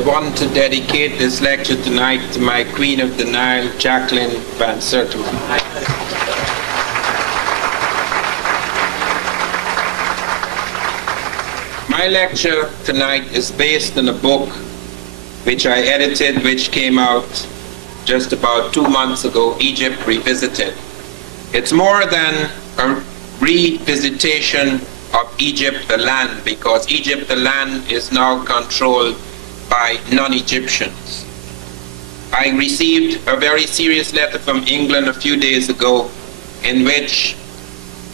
I want to dedicate this lecture tonight to my Queen of the Nile, Jacqueline Van Sertima. My lecture tonight is based on a book which I edited, which came out just about 2 months ago, Egypt Revisited. It's more than a revisitation of Egypt, the land, because Egypt, the land, is now controlled by non-Egyptians. I received a very serious letter from England a few days ago in which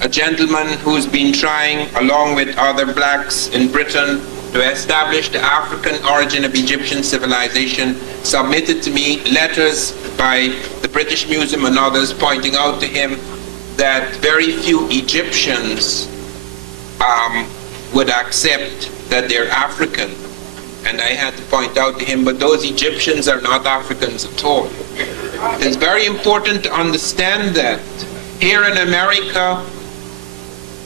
a gentleman who's been trying, along with other blacks in Britain, to establish the African origin of Egyptian civilization, submitted to me letters by the British Museum and others pointing out to him that very few Egyptians would accept that they're African. And I had to point out to him, but those Egyptians are not Africans at all. It's very important to understand that here in America,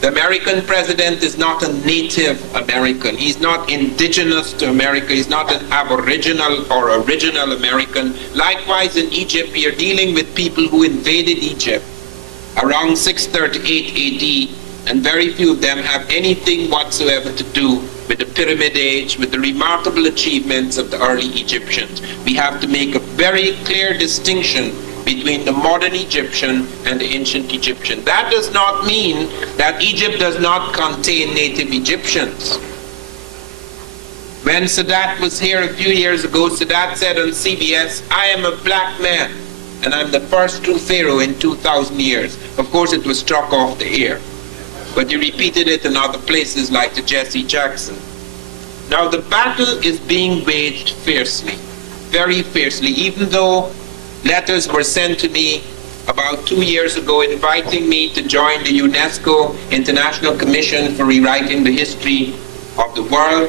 the American president is not a Native American. He's not indigenous to America. He's not an Aboriginal or original American. Likewise, in Egypt, we are dealing with people who invaded Egypt around 638 AD, and very few of them have anything whatsoever to do with the Pyramid Age, with the remarkable achievements of the early Egyptians. We have to make a very clear distinction between the modern Egyptian and the ancient Egyptian. That does not mean that Egypt does not contain native Egyptians. When Sadat was here a few years ago, Sadat said on CBS, "I am a black man, and I'm the first true pharaoh in 2,000 years. Of course, it was struck off the air, but he repeated it in other places like to Jesse Jackson. Now, the battle is being waged fiercely, very fiercely, even though letters were sent to me about 2 years ago inviting me to join the UNESCO International Commission for Rewriting the History of the World.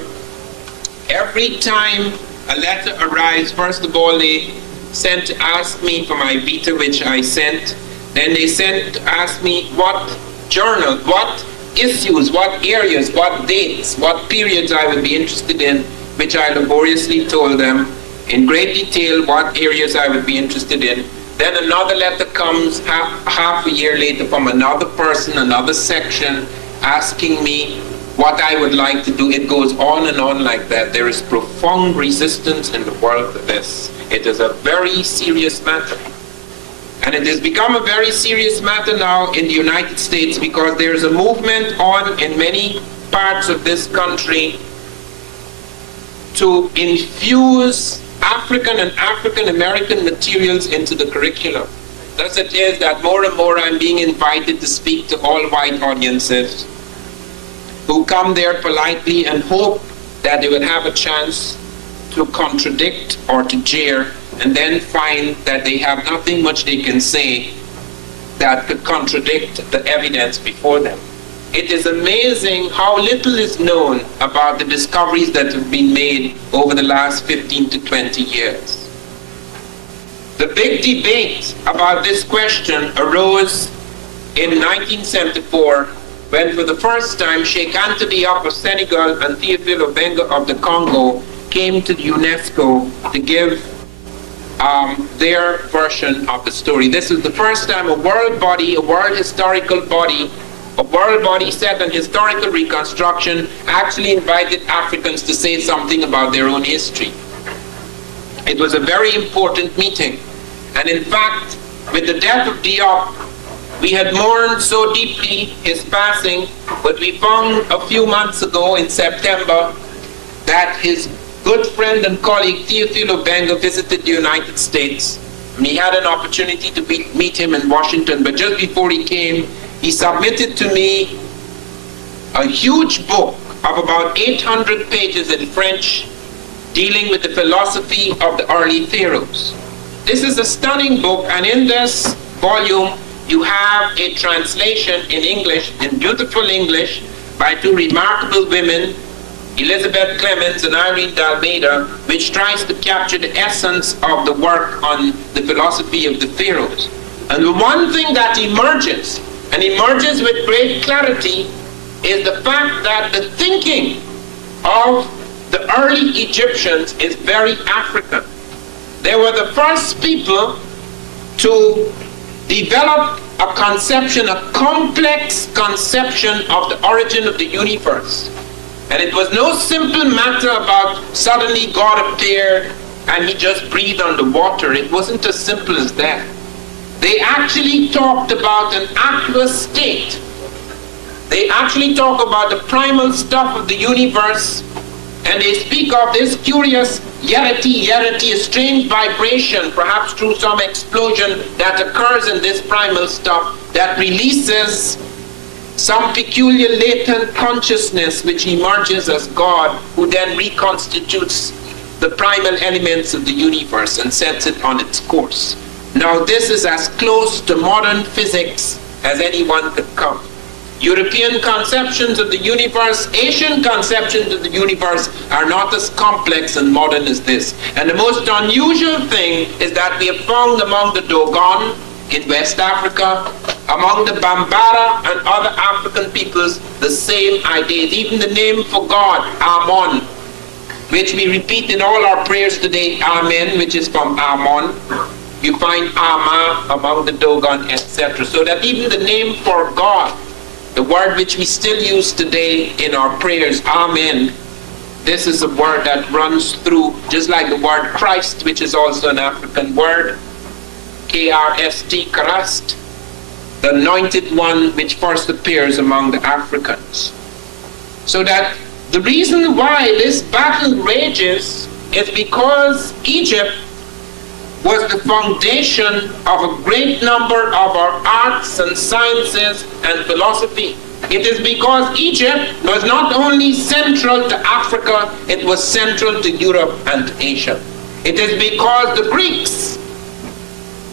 Every time a letter arrives, first of all, they sent to ask me for my vita, which I sent. Then they sent to ask me what journal, what issues, what areas, what dates, what periods I would be interested in, which I laboriously told them in great detail what areas I would be interested in. Then another letter comes half a year later from another person, another section, asking me what I would like to do. It goes on and on like that. There is profound resistance in the world to this. It is a very serious matter. And it has become a very serious matter now in the United States because there is a movement on in many parts of this country to infuse African and African American materials into the curriculum. Thus it is that more and more I'm being invited to speak to all white audiences who come there politely and hope that they will have a chance to contradict or to jeer, and then find that they have nothing much they can say that could contradict the evidence before them. It is amazing how little is known about the discoveries that have been made over the last 15 to 20 years. The big debate about this question arose in 1974 when for the first time Sheikh Anta Diop of Senegal and Théophile Obenga of the Congo came to the UNESCO to give their version of the story. This is the first time a world body, a world historical body, a world body set on historical reconstruction actually invited Africans to say something about their own history. It was a very important meeting. And in fact, with the death of Diop, we had mourned so deeply his passing, but we found a few months ago in September that his good friend and colleague Théophile Obenga visited the United States. And he had an opportunity to meet him in Washington, but just before he came, he submitted to me a huge book of about 800 pages in French dealing with the philosophy of the early pharaohs. This is a stunning book, and in this volume you have a translation in English, in beautiful English, by two remarkable women, Elizabeth Clemens and Irene D'Almeida, which tries to capture the essence of the work on the philosophy of the pharaohs. And the one thing that emerges, and emerges with great clarity, is the fact that the thinking of the early Egyptians is very African. They were the first people to develop a conception, a complex conception of the origin of the universe. And it was no simple matter about suddenly God appeared and he just breathed on the water. It wasn't as simple as that. They actually talked about an aqueous state. They actually talk about the primal stuff of the universe, and they speak of this curious yerity, a strange vibration, perhaps through some explosion that occurs in this primal stuff that releases some peculiar latent consciousness which emerges as God, who then reconstitutes the primal elements of the universe and sets it on its course. Now this is as close to modern physics as anyone could come. European conceptions of the universe, Asian conceptions of the universe are not as complex and modern as this. And the most unusual thing is that we have found among the Dogon in West Africa, among the Bambara and other African peoples, the same ideas. Even the name for God, Amon, which we repeat in all our prayers today, Amen, which is from Amon. You find Ama among the Dogon, etc. So that even the name for God, the word which we still use today in our prayers, Amen, this is a word that runs through, just like the word Christ, which is also an African word, K-R-S-T, Christ, the anointed one which first appears among the Africans. So that the reason why this battle rages is because Egypt was the foundation of a great number of our arts and sciences and philosophy. It is because Egypt was not only central to Africa, it was central to Europe and to Asia. It is because the Greeks,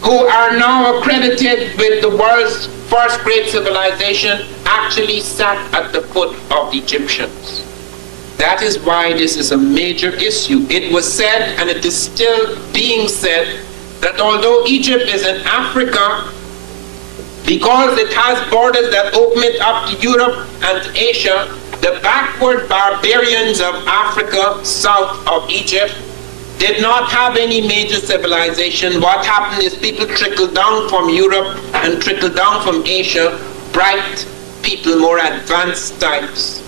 who are now accredited with the world's first great civilization, actually sat at the foot of the Egyptians. That is why this is a major issue. It was said, and it is still being said, that although Egypt is in Africa, because it has borders that open it up to Europe and to Asia, the backward barbarians of Africa, south of Egypt, did not have any major civilization. What happened is people trickled down from Europe and trickled down from Asia, bright people, more advanced types,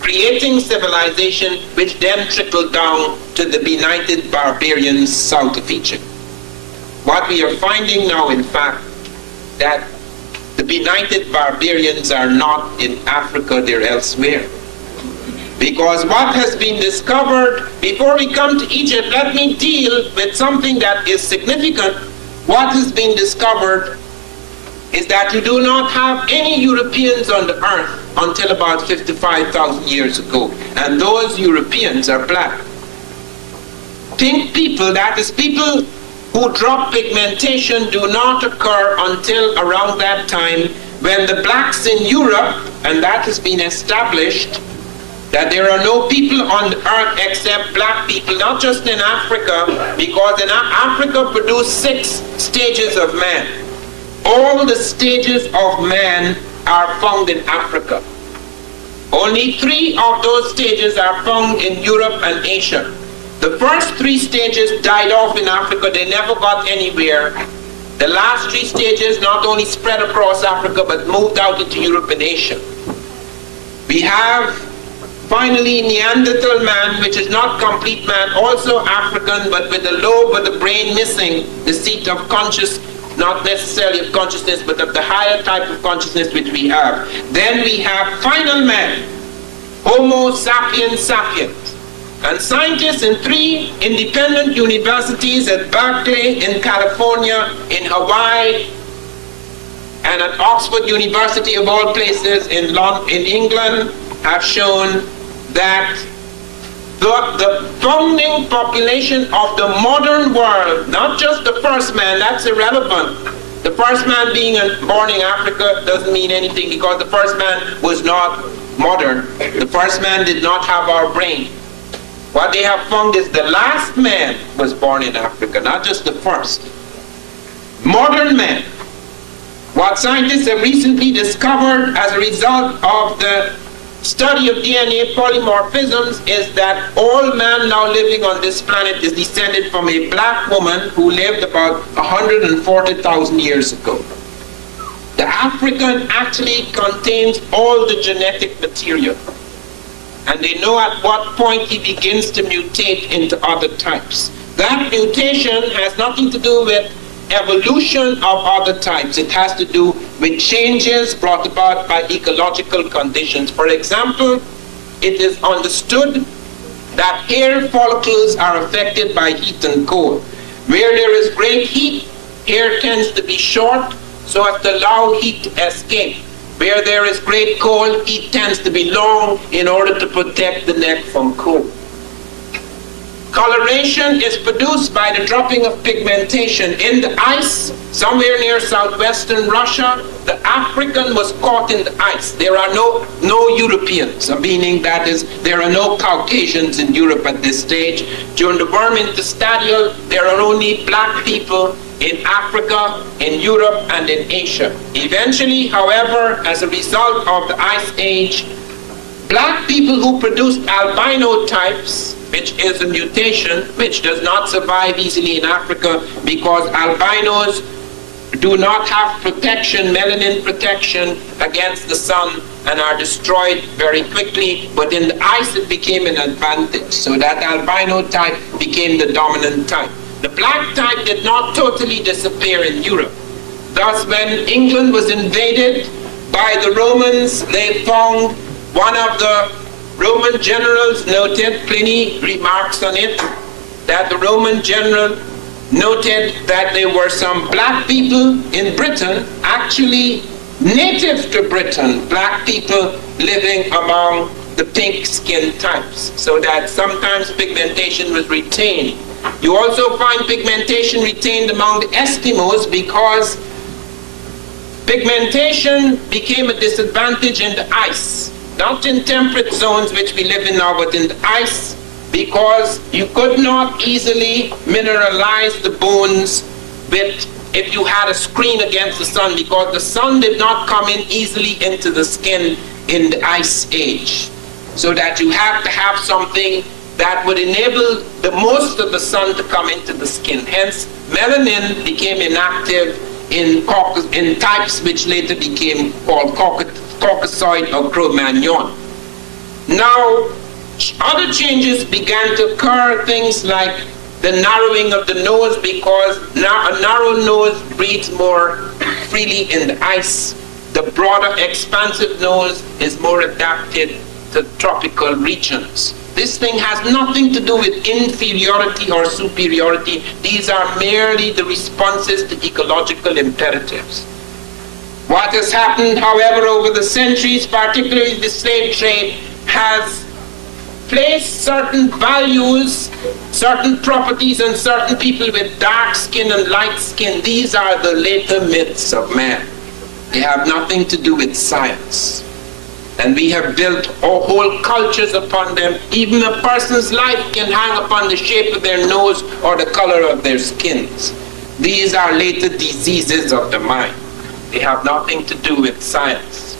creating civilization which then trickled down to the benighted barbarians south of Egypt. What we are finding now, in fact, that the benighted barbarians are not in Africa, they're elsewhere. Because what has been discovered, before we come to Egypt, let me deal with something that is significant. What has been discovered is that you do not have any Europeans on the earth until about 55,000 years ago. And those Europeans are black. Pink people, that is people who drop pigmentation, do not occur until around that time when the blacks in Europe, and that has been established, that there are no people on the earth except black people, not just in Africa, because in Africa produced 6 stages of man. All the stages of man are found in Africa. Only 3 of those stages are found in Europe and Asia. The first 3 stages died off in Africa, they never got anywhere. The last 3 stages not only spread across Africa, but moved out into Europe and Asia. We have finally Neanderthal man, which is not complete man, also African, but with the lobe of the brain missing, the seat of not necessarily of consciousness, but of the higher type of consciousness which we have. Then we have final man, Homo sapiens sapiens. And scientists in 3 independent universities at Berkeley in California, in Hawaii, and at Oxford University of all places in England have shown that the founding population of the modern world, not just the first man, that's irrelevant. The first man being born in Africa doesn't mean anything because the first man was not modern. The first man did not have our brain. What they have found is the last man was born in Africa, not just the first. Modern man. What scientists have recently discovered as a result of the study of DNA polymorphisms is that all man now living on this planet is descended from a black woman who lived about 140,000 years ago. The African actually contains all the genetic material, and they know at what point he begins to mutate into other types. That mutation has nothing to do with evolution of other types. It has to do with changes brought about by ecological conditions. For example, it is understood that hair follicles are affected by heat and cold. Where there is great heat, hair tends to be short so as to allow heat to escape. Where there is great cold, heat tends to be long in order to protect the neck from cold. Coloration is produced by the dropping of pigmentation. In the ice, somewhere near southwestern Russia, the African was caught in the ice. There are no Europeans, meaning that is, there are no Caucasians in Europe at this stage. During the warm interstadial, there are only black people in Africa, in Europe, and in Asia. Eventually, however, as a result of the Ice Age, black people who produced albino types, which is a mutation which does not survive easily in Africa because albinos do not have protection, melanin protection against the sun, and are destroyed very quickly. But in the ice it became an advantage, so that albino type became the dominant type. The black type did not totally disappear in Europe. Thus, when England was invaded by the Romans, they found one of the Roman generals noted, Pliny remarks on it, that the Roman general noted that there were some black people in Britain, actually native to Britain, black people living among the pink skin types, so that sometimes pigmentation was retained. You also find pigmentation retained among the Eskimos because pigmentation became a disadvantage in the ice. Not in temperate zones which we live in now, but in the ice, because you could not easily mineralize the bones if you had a screen against the sun, because the sun did not come in easily into the skin in the ice age. So that you have to have something that would enable the most of the sun to come into the skin. Hence, melanin became inactive in types which later became called Caucasoid or Cro-Magnon. Now, other changes began to occur, things like the narrowing of the nose, because now a narrow nose breathes more freely in the ice. The broader, expansive nose is more adapted to tropical regions. This thing has nothing to do with inferiority or superiority. These are merely the responses to ecological imperatives. What has happened, however, over the centuries, particularly the slave trade, has placed certain values, certain properties on certain people with dark skin and light skin. These are the later myths of man. They have nothing to do with science. And we have built whole cultures upon them. Even a person's life can hang upon the shape of their nose or the color of their skins. These are later diseases of the mind. They have nothing to do with science.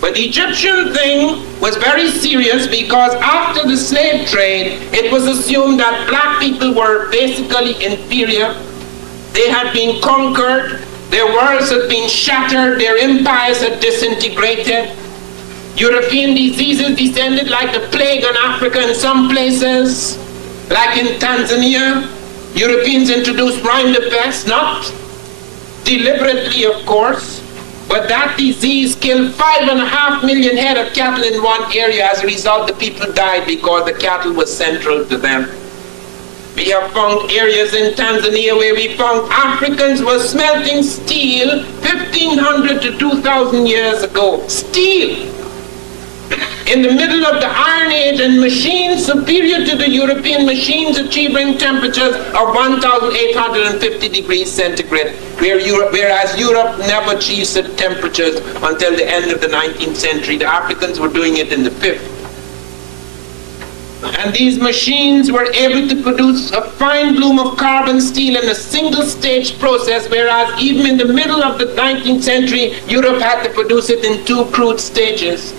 But the Egyptian thing was very serious because after the slave trade, it was assumed that black people were basically inferior. They had been conquered, their worlds had been shattered, their empires had disintegrated. European diseases descended like the plague on Africa in some places, like in Tanzania. Europeans introduced rinderpest, not deliberately, of course, but that disease killed 5.5 million head of cattle in one area. As a result, the people died because the cattle was central to them. We have found areas in Tanzania where we found Africans were smelting steel 1,500 to 2,000 years ago. Steel! In the middle of the Iron Age, and machines superior to the European machines achieving temperatures of 1,850 degrees centigrade, whereas Europe never achieved such temperatures until the end of the 19th century. The Africans were doing it in the 5th. And these machines were able to produce a fine bloom of carbon steel in a single stage process, whereas even in the middle of the 19th century, Europe had to produce it in 2 crude stages.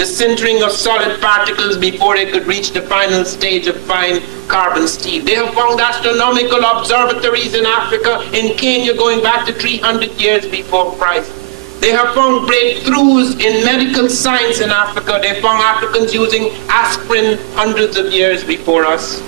the sintering of solid particles before they could reach the final stage of fine carbon steel. They have found astronomical observatories in Africa, in Kenya, going back to 300 years before Christ. They have found breakthroughs in medical science in Africa. They found Africans using aspirin hundreds of years before us.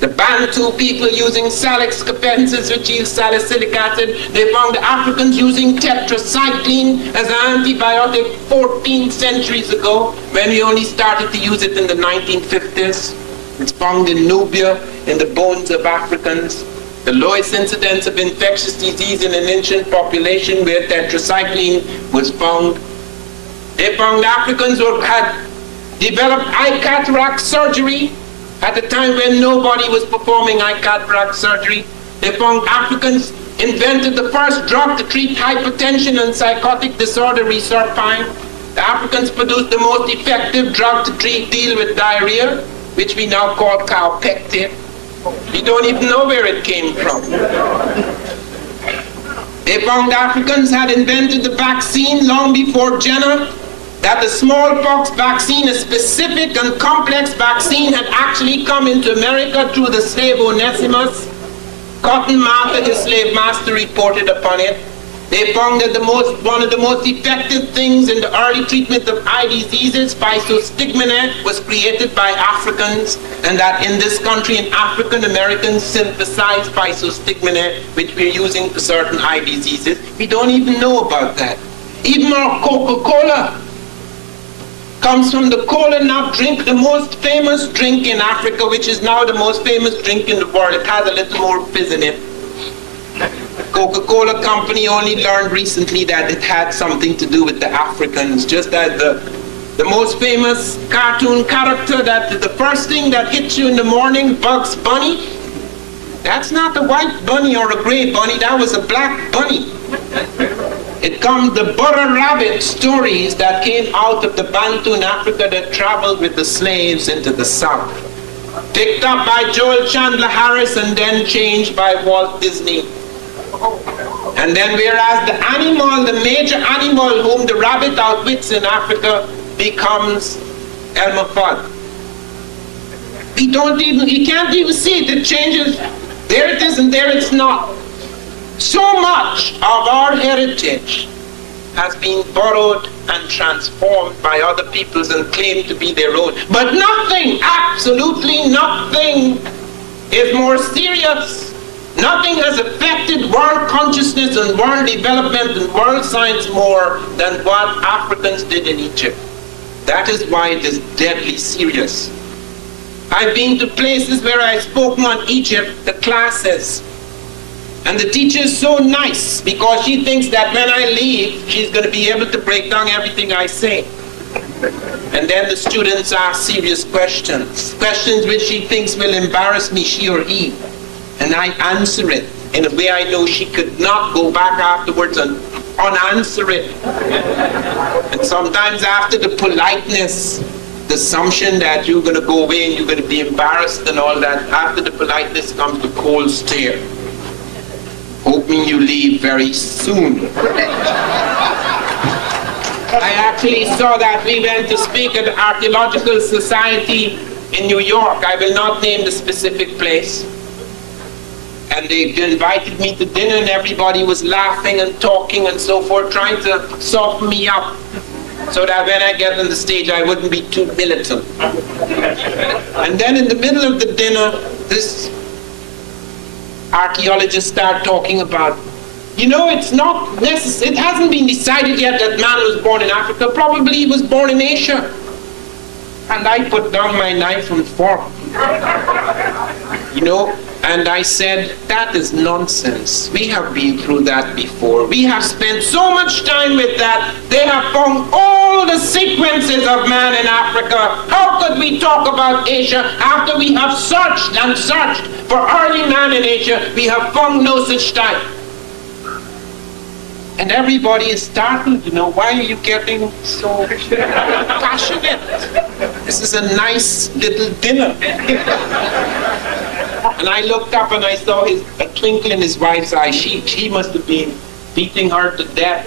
The Bantu people using Salix capensis, which is salicylic acid. They found the Africans using tetracycline as an antibiotic 14 centuries ago, when we only started to use it in the 1950s. It's found in Nubia, in the bones of Africans. The lowest incidence of infectious disease in an ancient population where tetracycline was found. They found Africans who had developed eye cataract surgery at a time when nobody was performing eye cataract surgery. They found Africans invented the first drug to treat hypertension and psychotic disorder, reserpine. The Africans produced the most effective drug to deal with diarrhea, which we now call cowpectin. We don't even know where it came from. They found Africans had invented the vaccine long before Jenner, that the smallpox vaccine, a specific and complex vaccine, had actually come into America through the slave Onesimus. Cotton Mather, his slave master, reported upon it. They found that one of the most effective things in the early treatment of eye diseases, physostigmine, was created by Africans, and that in this country, African Americans synthesized physostigmine, which we're using for certain eye diseases. We don't even know about that. Even our Coca-Cola comes from the cola nut drink, the most famous drink in Africa, which is now the most famous drink in the world. It has a little more fizz in it. Coca-Cola company only learned recently that it had something to do with the Africans, just as the most famous cartoon character, that the first thing that hits you in the morning, Bugs Bunny, that's not a white bunny or a gray bunny, that was a black bunny. It comes the butter rabbit stories that came out of the Bantu in Africa that traveled with the slaves into the South. Picked up by Joel Chandler Harris and then changed by Walt Disney. And then whereas the animal, the major animal whom the rabbit outwits in Africa becomes Elmer Fudd. You can't even see it, it changes. There it is and there it's not. So much of our heritage has been borrowed and transformed by other peoples and claimed to be their own. But nothing, absolutely nothing, is more serious. Nothing has affected world consciousness and world development and world science more than what Africans did in Egypt. That is why it is deadly serious. I've been to places where I've spoken on Egypt, the classes, and the teacher is so nice because she thinks that when I leave, she's going to be able to break down everything I say. And then the students ask serious questions, questions which she thinks will embarrass me, she or he. And I answer it in a way I know she could not go back afterwards and unanswer it. And sometimes after the politeness, the assumption that you're going to go away and you're going to be embarrassed and all that, after the politeness comes the cold stare, hoping you leave very soon. I actually saw that. We went to speak at the Archaeological Society in New York. I will not name the specific place. And they invited me to dinner and everybody was laughing and talking and so forth, trying to soften me up so that when I get on the stage I wouldn't be too militant. And then in the middle of the dinner, this archaeologist started talking about, it's not necessary, it hasn't been decided yet that man was born in Africa, probably he was born in Asia. And I put down my knife and fork. And I said, that is nonsense. We have been through that before. We have spent so much time with that. They have found all the sequences of man in Africa. How could we talk about Asia after we have searched and searched for early man in Asia? We have found no such type. And everybody is startled, why are you getting so passionate? This is a nice little dinner. And I looked up and I saw a twinkle in his wife's eye. She must have been beating her to death.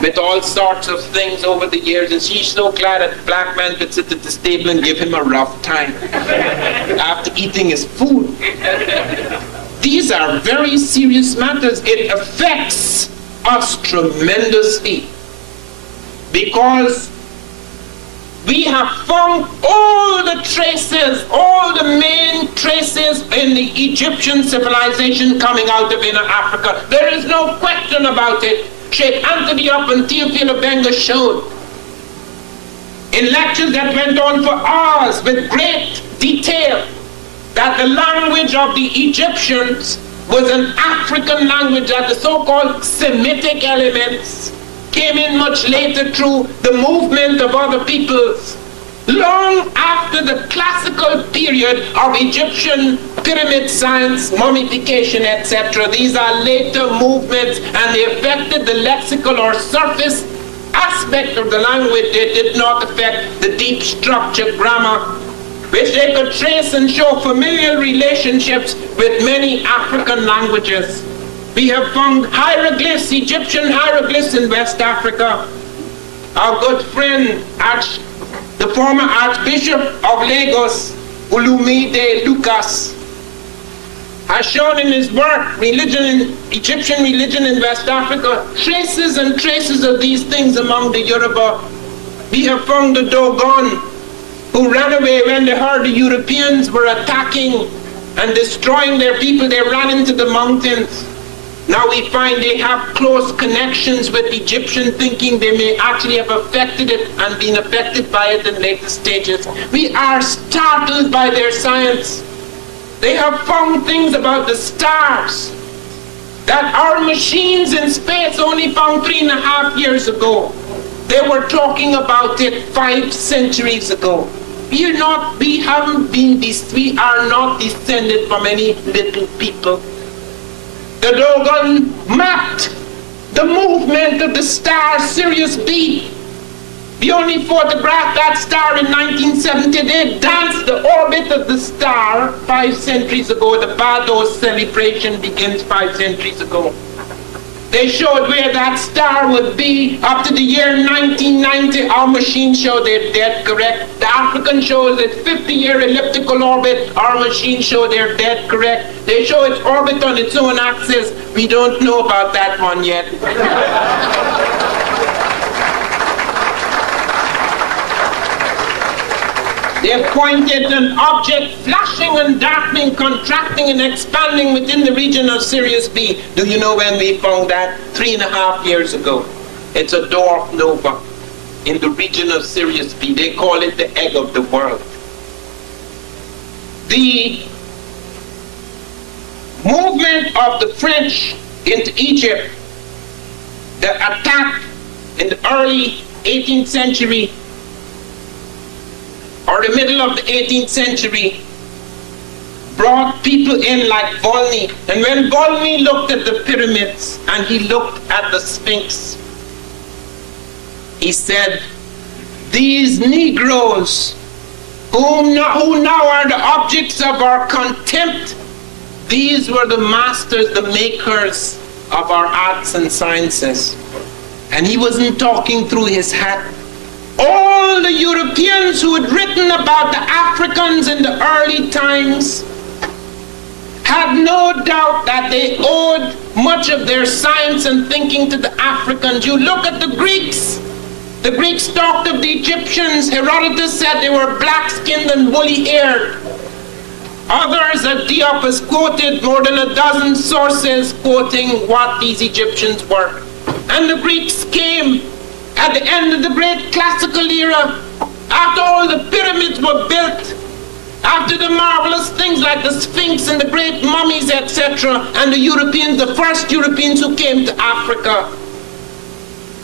with all sorts of things over the years, and she's so glad that the black man could sit at this table and give him a rough time after eating his food. These are very serious matters. It affects us tremendously because we have found all the traces, all the main traces in the Egyptian civilization coming out of inner Africa. There is no question about it. Sheikh Anthony Up and Theophilo Benga showed in lectures that went on for hours with great detail that the language of the Egyptians was an African language, that the so-called Semitic elements came in much later through the movement of other peoples. Long after the classical period of Egyptian pyramid science, mummification, etc., these are later movements, and they affected the lexical or surface aspect of the language. They did not affect the deep structure, grammar, which they could trace and show familial relationships with many African languages. We have found hieroglyphs, Egyptian hieroglyphs in West Africa. Our good friend, the former Archbishop of Lagos, Olumide Lucas, has shown in his work, Egyptian religion in West Africa, traces and traces of these things among the Yoruba. We have found the Dogon, who ran away when they heard the Europeans were attacking and destroying their people. They ran into the mountains. Now we find they have close connections with Egyptian thinking. They may actually have affected it and been affected by it in later stages. We are startled by their science. They have found things about the stars that our machines in space only found 3.5 years ago. They were talking about it 5 centuries ago. We are not descended from any little people. The Dogon mapped the movement of the star Sirius B. We only photographed that star in 1970. They danced the orbit of the star 5 centuries ago. The Bardos celebration begins 5 centuries ago. They showed where that star would be up to the year 1990. Our machine showed it dead correct. The African shows its 50-year elliptical orbit. Our machine showed they're dead correct. They show its orbit on its own axis. We don't know about that one yet. They pointed an object flashing and darkening, contracting and expanding within the region of Sirius B. Do you know when we found that? 3.5 years ago. It's a dwarf nova in the region of Sirius B. They call it the egg of the world. The movement of the French into Egypt, the attack in the early 18th century, or the middle of the 18th century, brought people in like Volney. And when Volney looked at the pyramids and he looked at the Sphinx, he said, these Negroes, who now are the objects of our contempt, these were the masters, the makers of our arts and sciences. And he wasn't talking through his hat. All the Europeans who had written about the Africans in the early times had no doubt that they owed much of their science and thinking to the Africans. You look at the Greeks. The Greeks talked of the Egyptians. Herodotus said they were black-skinned and woolly-haired. Others, as Diop has quoted, more than a dozen sources quoting what these Egyptians were. And the Greeks came at the end of the great classical era, after all the pyramids were built, after the marvelous things like the Sphinx and the great mummies, etc., and the Europeans, the first Europeans who came to Africa,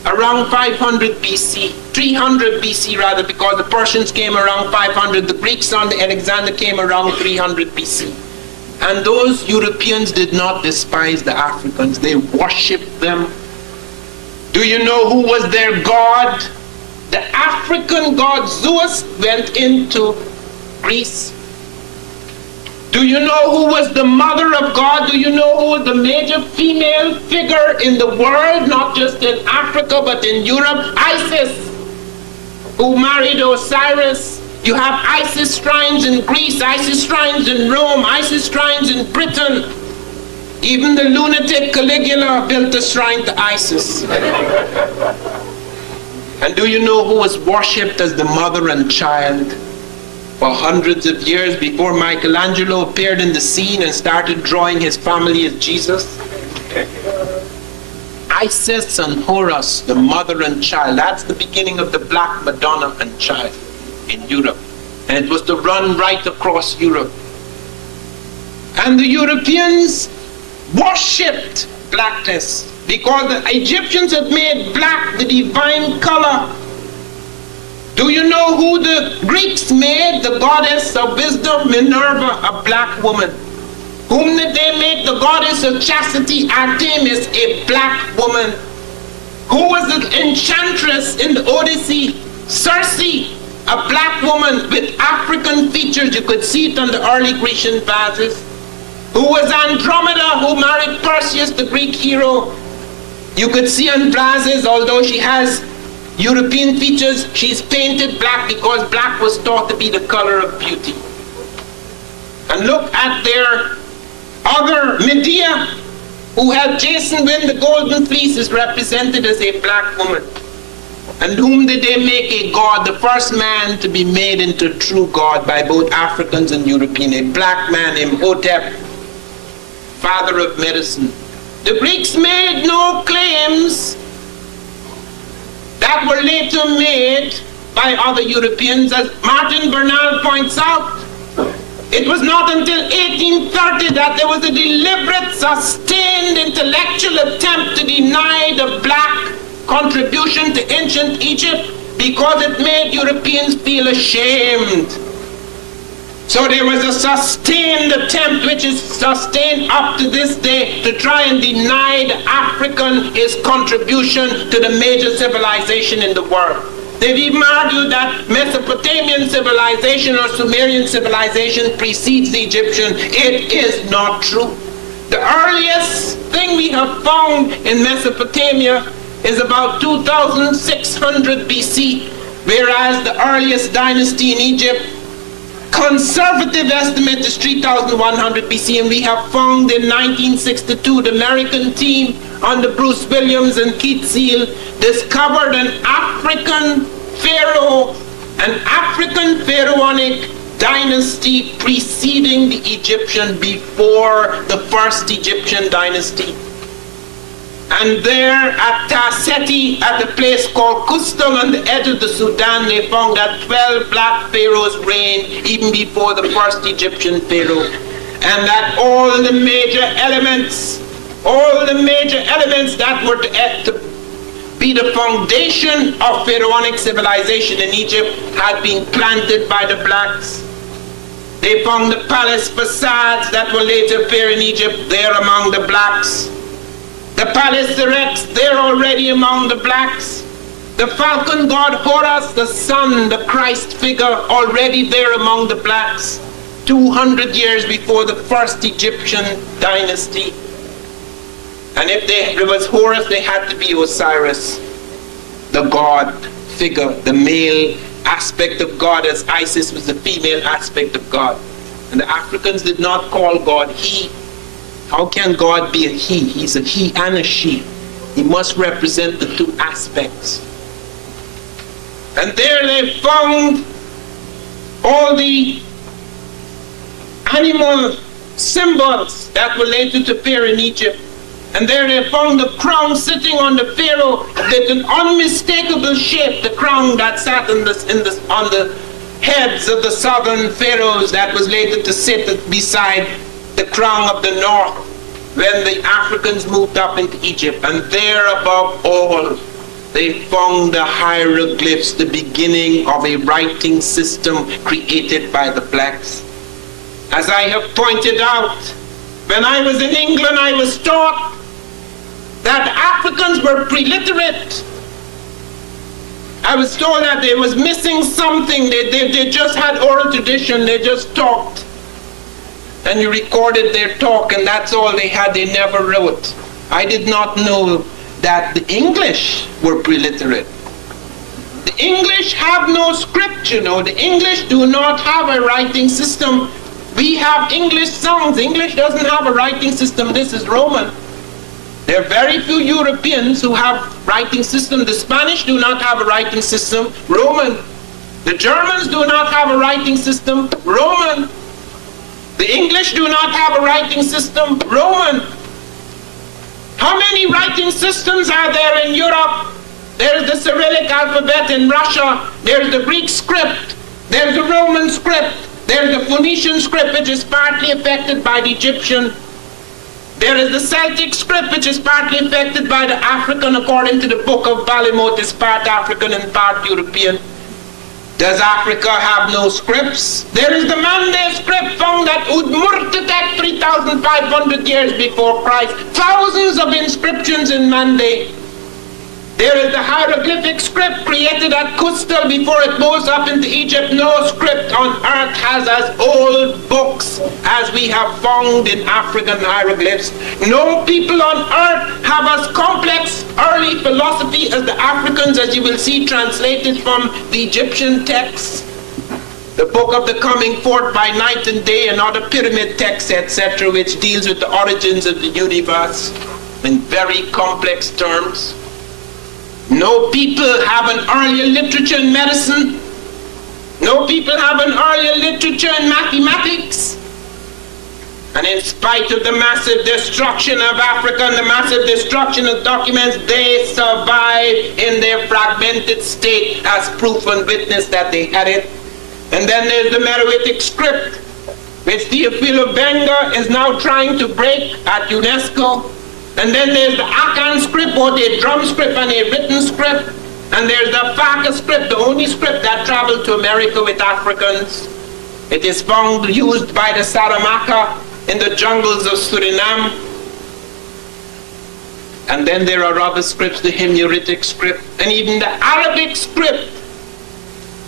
around 500 BC, 300 BC rather, because the Persians came around 500, the Greeks under Alexander came around 300 BC. And those Europeans did not despise the Africans, they worshipped them. Do you know who was their god? The African god Zeus went into Greece Do you know who was the mother of God? Do you know who was the major female figure in the world, not just in Africa, but in Europe? Isis, who married Osiris. You have Isis shrines in Greece, Isis shrines in Rome, Isis shrines in Britain. Even the lunatic Caligula built a shrine to Isis. And do you know who was worshipped as the mother and child for hundreds of years before Michelangelo appeared in the scene and started drawing his family as Jesus? Isis and Horus, the mother and child. That's the beginning of the Black Madonna and Child in Europe. And it was to run right across Europe. And the Europeans worshipped blackness because the Egyptians had made black the divine color. Do you know who the Greeks made the goddess of wisdom, Minerva, a black woman? Whom did they make the goddess of chastity, Artemis, a black woman? Who was the enchantress in the Odyssey? Circe, a black woman with African features. You could see it on the early Grecian vases. Who was Andromeda, who married Perseus, the Greek hero? You could see on vases, although she has European features, she's painted black because black was thought to be the color of beauty. And look at their other Medea, who helped Jason win the Golden Fleece, is represented as a black woman. And whom did they make a god? The first man to be made into a true god by both Africans and Europeans, a black man named Imhotep, father of medicine. The Greeks made no claims that were later made by other Europeans. As Martin Bernal points out, it was not until 1830 that there was a deliberate, sustained intellectual attempt to deny the black contribution to ancient Egypt because it made Europeans feel ashamed. So there was a sustained attempt, which is sustained up to this day, to try and deny the African his contribution to the major civilization in the world. They've even argued that Mesopotamian civilization or Sumerian civilization precedes the Egyptian. It is not true. The earliest thing we have found in Mesopotamia is about 2600 BC, whereas the earliest dynasty in Egypt, conservative estimate, is 3100 BC, and we have found in 1962 the American team under Bruce Williams and Keith Seal discovered an African pharaoh, an African pharaonic dynasty preceding the Egyptian, before the first Egyptian dynasty. And there at Tarseti, at a place called Kustal on the edge of the Sudan, they found that 12 black pharaohs reigned even before the first Egyptian pharaoh. And that all the major elements that were to be the foundation of pharaonic civilization in Egypt had been planted by the blacks. They found the palace facades that will later appear in Egypt there among the blacks. The palace erects there already among the blacks. The falcon god Horus, the sun, the Christ figure, already there among the blacks. 200 years before the first Egyptian dynasty. And if there was Horus, they had to be Osiris, the god figure, the male aspect of God, as Isis was the female aspect of God. And the Africans did not call God he. How can God be a he? He's a he and a she. He must represent the two aspects. And there they found all the animal symbols that were later to appear in Egypt. And there they found the crown sitting on the pharaoh, with an unmistakable shape, the crown that sat on the heads of the southern pharaohs that was later to sit beside the crown of the north when the Africans moved up into Egypt. And there above all, they found the hieroglyphs, the beginning of a writing system created by the blacks. As I have pointed out, when I was in England, I was taught that Africans were preliterate. I was told that they was missing something. They just had oral tradition, they just talked. and you recorded their talk, and that's all they had. They never wrote. I did not know that the English were preliterate. The English have no script, you know. The English do not have a writing system. We have English songs. English doesn't have a writing system. This is Roman. There are very few Europeans who have writing system. The Spanish do not have a writing system. Roman. The Germans do not have a writing system. Roman. The English do not have a writing system. Roman. How many writing systems are there in Europe? There is the Cyrillic alphabet in Russia. There is the Greek script. There is the Roman script. There is the Phoenician script, which is partly affected by the Egyptian. There is the Celtic script, which is partly affected by the African, according to the book of Balimote, is part African and part European. Does Africa have no scripts? There is the Mande script found at Udmurtetek 3,500 years before Christ. Thousands of inscriptions in Mande. There is the hieroglyphic script created at Kustal before it goes up into Egypt. No script on earth has as old books as we have found in African hieroglyphs. No people on earth have as complex early philosophy as the Africans, as you will see translated from the Egyptian texts. The book of the coming forth by night and day, and other pyramid texts, etc., which deals with the origins of the universe in very complex terms. No people have an earlier literature in medicine. No people have an earlier literature in mathematics. And in spite of the massive destruction of Africa and the massive destruction of documents, they survive in their fragmented state as proof and witness that they had it. And then there's the Meroitic script, which Theophilo Benga is now trying to break at UNESCO. And then there's the Akan script, or the drum script and a written script. And there's the Faka script, the only script that traveled to America with Africans. It is found used by the Saramaka in the jungles of Suriname. And then there are other scripts, the Himyaritic script, and even the Arabic script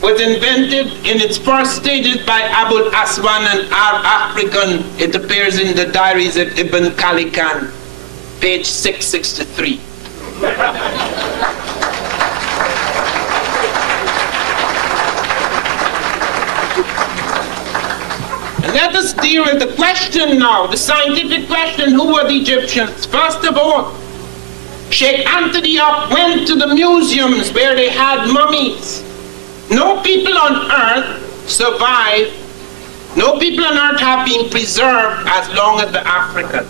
was invented in its first stages by Abul Aswan, an African. It appears in the diaries of Ibn Khalikan. Page 663. And let us deal with the question now, the scientific question: who were the Egyptians? First of all, Sheikh Antioch went to the museums where they had mummies. No people on earth survived. No people on earth have been preserved as long as the African.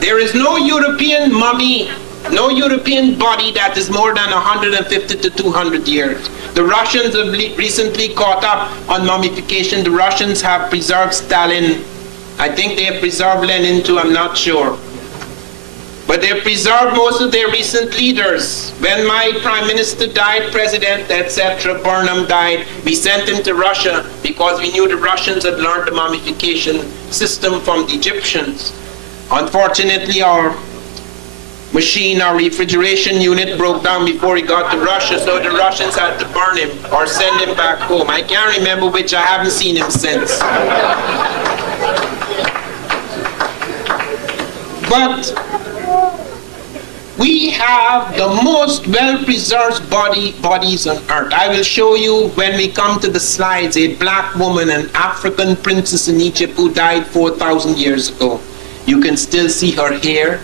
There is no European mummy, no European body that is more than 150 to 200 years. The Russians have recently caught up on mummification. The Russians have preserved Stalin. I think they have preserved Lenin too, I'm not sure. But they've preserved most of their recent leaders. When my prime minister died, president, etc., Burnham died, we sent him to Russia because we knew the Russians had learned the mummification system from the Egyptians. Unfortunately, our machine, our refrigeration unit broke down before he got to Russia, so the Russians had to burn him or send him back home. I can't remember which. I haven't seen him since. But we have the most well-preserved bodies on earth. I will show you when we come to the slides a black woman, an African princess in Egypt who died 4,000 years ago. You can still see her hair.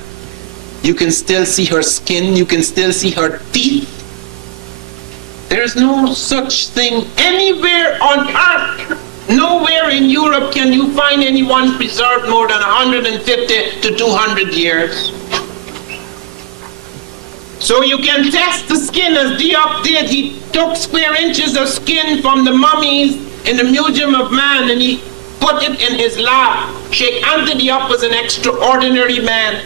You can still see her skin. You can still see her teeth. There is no such thing anywhere on earth. Nowhere in Europe can you find anyone preserved more than 150 to 200 years. So you can test the skin as Diop did. He took square inches of skin from the mummies in the Museum of Man and he put it in his lab. Sheikh Antioch was an extraordinary man.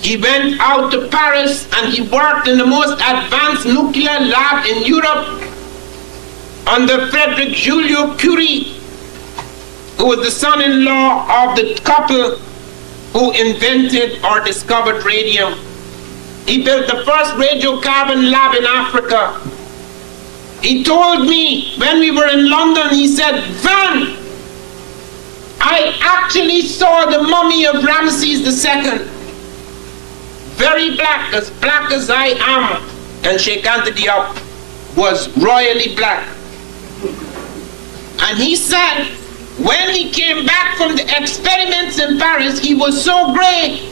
He went out to Paris and he worked in the most advanced nuclear lab in Europe under Frederick Julio Curie, who was the son-in-law of the couple who invented or discovered radium. He built the first radiocarbon lab in Africa. He told me when we were in London, he said, Van, I actually saw the mummy of Ramesses II. Very black as I am. And Sheikh Anta Diop was royally black. And he said, when he came back from the experiments in Paris, he was so gray.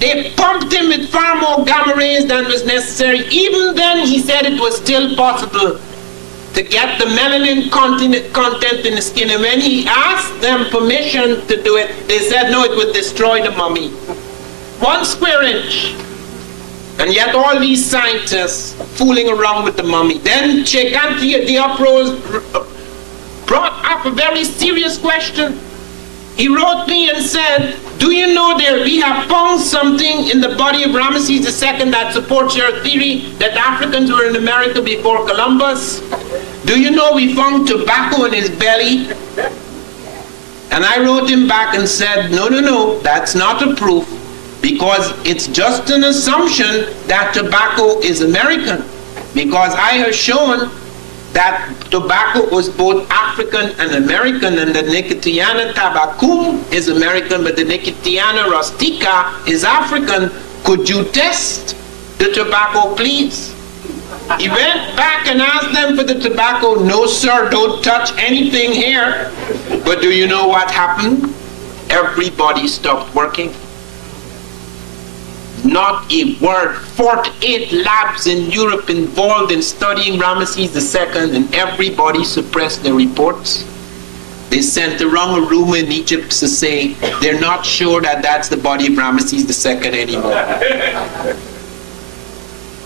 They pumped him with far more gamma rays than was necessary. Even then, he said it was still possible to get the melanin content in the skin. And when he asked them permission to do it, they said no, it would destroy the mummy. 1 square inch. And yet all these scientists fooling around with the mummy. Then Sheikh Anta Diop brought up a very serious question. He wrote me and said, do you know we have found something in the body of Ramesses II that supports your theory that Africans were in America before Columbus? Do you know we found tobacco in his belly? And I wrote him back and said, no, that's not a proof, because it's just an assumption that tobacco is American. Because I have shown that tobacco was both African and American, and the Nicotiana tabacum is American, but the Nicotiana rustica is African. Could you test the tobacco, please? He went back and asked them for the tobacco. No, sir, don't touch anything here. But do you know what happened? Everybody stopped working. Not a word. 48 labs in Europe involved in studying Ramesses II, and everybody suppressed their reports. They sent around a rumor in Egypt to say they're not sure that that's the body of Ramesses II anymore.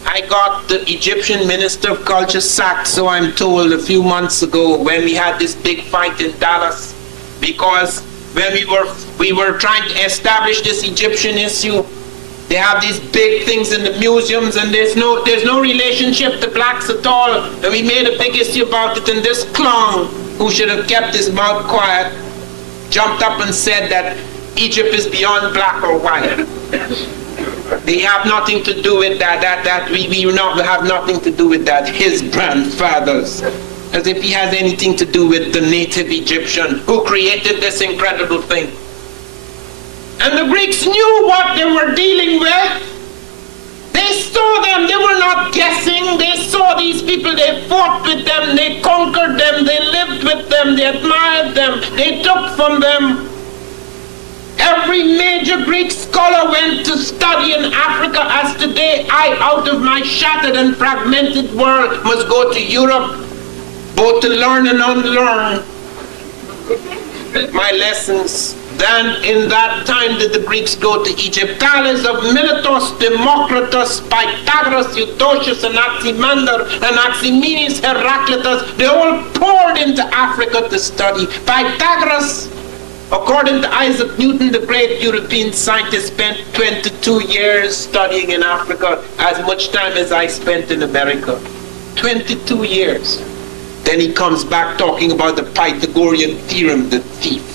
I got the Egyptian Minister of Culture sacked, so I'm told, a few months ago when we had this big fight in Dallas, because when we were trying to establish this Egyptian issue, they have these big things in the museums, and there's no relationship to blacks at all. And we made a big issue about it, and this clown, who should have kept his mouth quiet, jumped up and said that Egypt is beyond black or white. They have nothing to do with that we have nothing to do with that. His grandfathers. As if he has anything to do with the native Egyptian who created this incredible thing. And the Greeks knew what they were dealing with. They saw them, they were not guessing. They saw these people, they fought with them, they conquered them, they lived with them, they admired them, they took from them. Every major Greek scholar went to study in Africa, as today I, out of my shattered and fragmented world, must go to Europe, both to learn and unlearn my lessons. Then in that time did the Greeks go to Egypt. Thales of Miletus, Democritus, Pythagoras, Eudoxus, Anaximander, Anaximenes, Heraclitus, they all poured into Africa to study. Pythagoras, according to Isaac Newton, the great European scientist, spent 22 years studying in Africa, as much time as I spent in America. 22 years. Then he comes back talking about the Pythagorean theorem, the thief.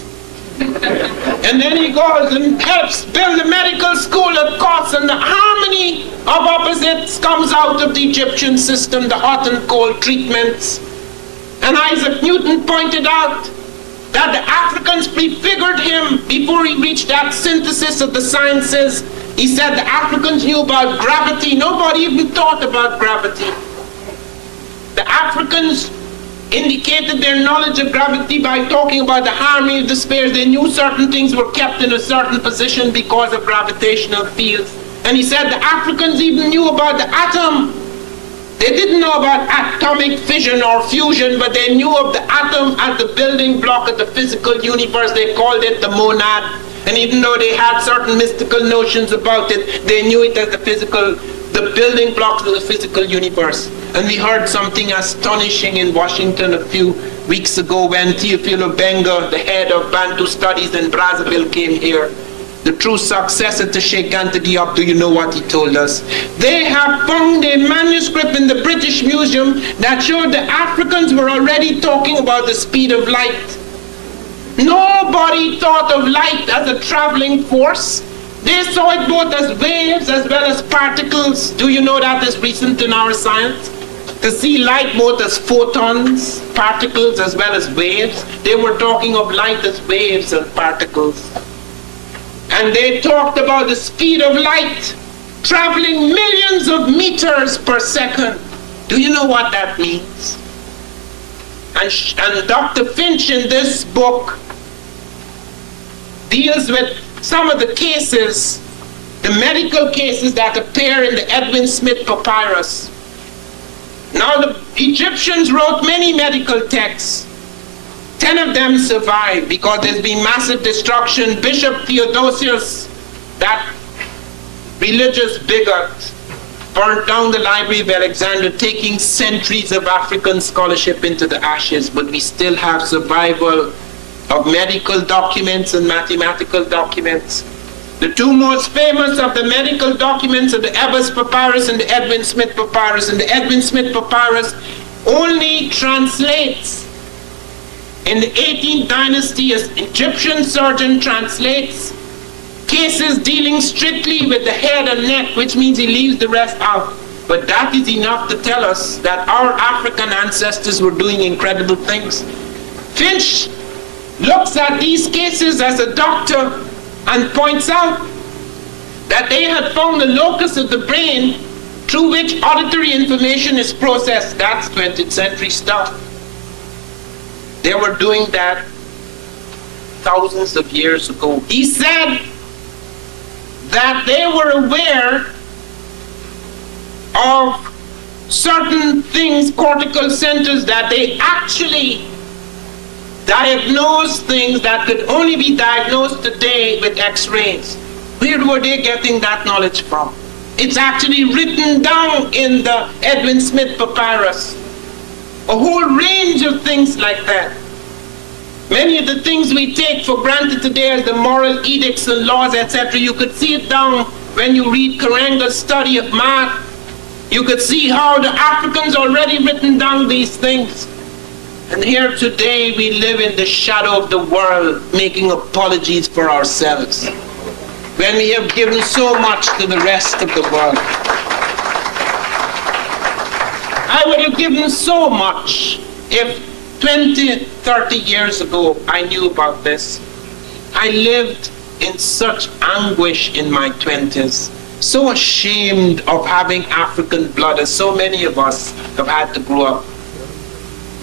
And then he goes and helps build a medical school at cost, and the harmony of opposites comes out of the Egyptian system, the hot and cold treatments. And Isaac Newton pointed out that the Africans prefigured him before he reached that synthesis of the sciences. He said the Africans knew about gravity. Nobody even thought about gravity. The Africans indicated their knowledge of gravity by talking about the harmony of the spheres. They knew certain things were kept in a certain position because of gravitational fields. And he said the Africans even knew about the atom. They didn't know about atomic fission or fusion, but they knew of the atom as the building block of the physical universe. They called it the monad. And even though they had certain mystical notions about it, they knew it as the building blocks of the physical universe. And we heard something astonishing in Washington a few weeks ago when Teofilo Benga, the head of Bantu Studies in Brazzaville, came here. The true successor to Sheikh Anta Diop, do you know what he told us? They have found a manuscript in the British Museum that showed the Africans were already talking about the speed of light. Nobody thought of light as a traveling force. They saw it both as waves as well as particles. Do you know that is recent in our science? to see light both as photons, particles, as well as waves. They were talking of light as waves and particles. And they talked about the speed of light traveling millions of meters per second. Do you know what that means? And Dr. Finch in this book deals with some of the cases, the medical cases that appear in the Edwin Smith Papyrus. Now the Egyptians wrote many medical texts. 10 of them survived because there's been massive destruction. Bishop Theodosius, that religious bigot, burnt down the Library of Alexandria, taking centuries of African scholarship into the ashes, but we still have survival of medical documents and mathematical documents. The two most famous of the medical documents are the Ebers Papyrus and the Edwin Smith Papyrus. And the Edwin Smith Papyrus only translates in the 18th dynasty, as Egyptian surgeon translates cases dealing strictly with the head and neck, which means he leaves the rest out. But that is enough to tell us that our African ancestors were doing incredible things. Finch looks at these cases as a doctor and points out that they had found the locus of the brain through which auditory information is processed. That's 20th century stuff. They were doing that thousands of years ago. He said that they were aware of certain things, cortical centers, that they actually diagnose things that could only be diagnosed today with X-rays. Where were they getting that knowledge from? It's actually written down in the Edwin Smith Papyrus. A whole range of things like that. Many of the things we take for granted today as the moral edicts and laws, etc., you could see it down when you read Karanga's study of math. You could see how the Africans already written down these things. And here today we live in the shadow of the world, making apologies for ourselves, when we have given so much to the rest of the world. I would have given so much if 20, 30 years ago I knew about this. I lived in such anguish in my 20s, so ashamed of having African blood, as so many of us have had to grow up.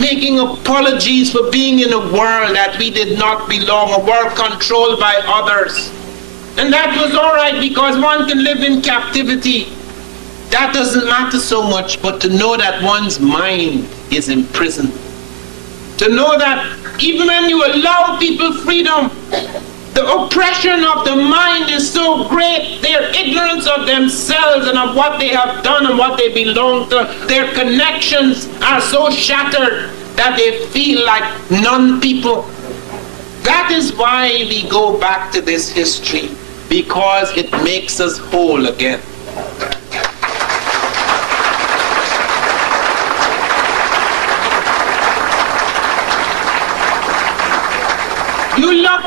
Making apologies for being in a world that we did not belong, a world controlled by others. And that was all right because one can live in captivity. That doesn't matter so much, but to know that one's mind is imprisoned. To know that even when you allow people freedom, the oppression of the mind is so great, their ignorance of themselves and of what they have done and what they belong to, their connections are so shattered that they feel like non-people. That is why we go back to this history, because it makes us whole again. You look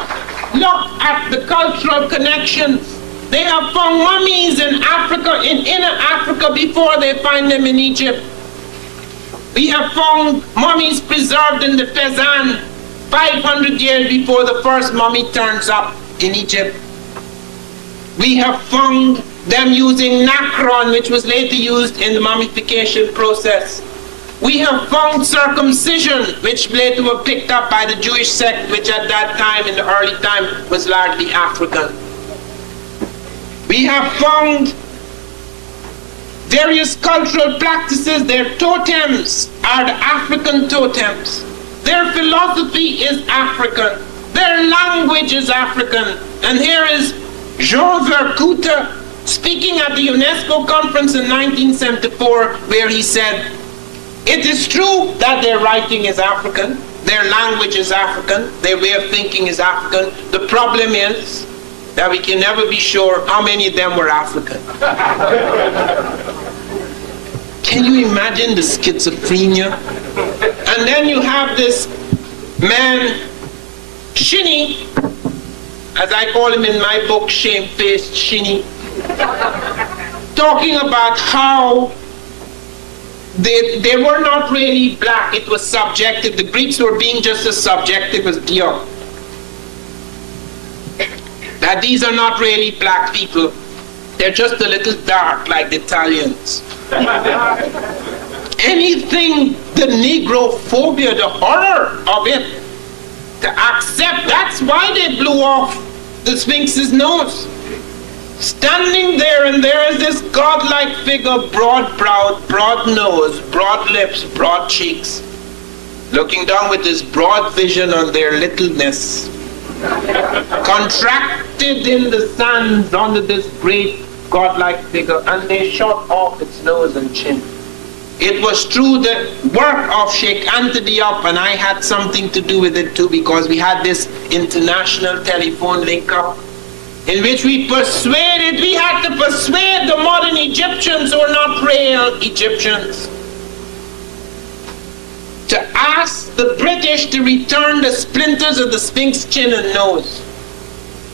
at the cultural connections. They have found mummies in Africa, in inner Africa, before they find them in Egypt. We have found mummies preserved in the Fezzan 500 years before the first mummy turns up in Egypt. We have found them using nacron, which was later used in the mummification process. We have found circumcision, which later were picked up by the Jewish sect, which at that time, in the early time, was largely African. We have found various cultural practices. Their totems are the African totems. Their philosophy is African. Their language is African. And here is Jean Vercoute speaking at the UNESCO conference in 1974, where he said, "It is true that their writing is African, their language is African, their way of thinking is African. The problem is that we can never be sure how many of them were African." Can you imagine the schizophrenia? And then you have this man, Shinny, as I call him in my book, Shamefaced Shinny, talking about how they were not really black. It was subjective. The Greeks were being just as subjective as Diop. That these are not really black people. They're just a little dark, like the Italians. Anything, the Negrophobia, the horror of it, to accept, that's why they blew off the Sphinx's nose. Standing there, and there is this godlike figure, broad-browed, broad nose, broad lips, broad cheeks, looking down with this broad vision on their littleness, contracted in the sands under this great godlike figure, and they shot off its nose and chin. It was through the work of Sheikh Anta Diop, and I had something to do with it too, because we had this international telephone link-up in which we had to persuade the modern Egyptians who are not real Egyptians to ask the British to return the splinters of the Sphinx chin and nose.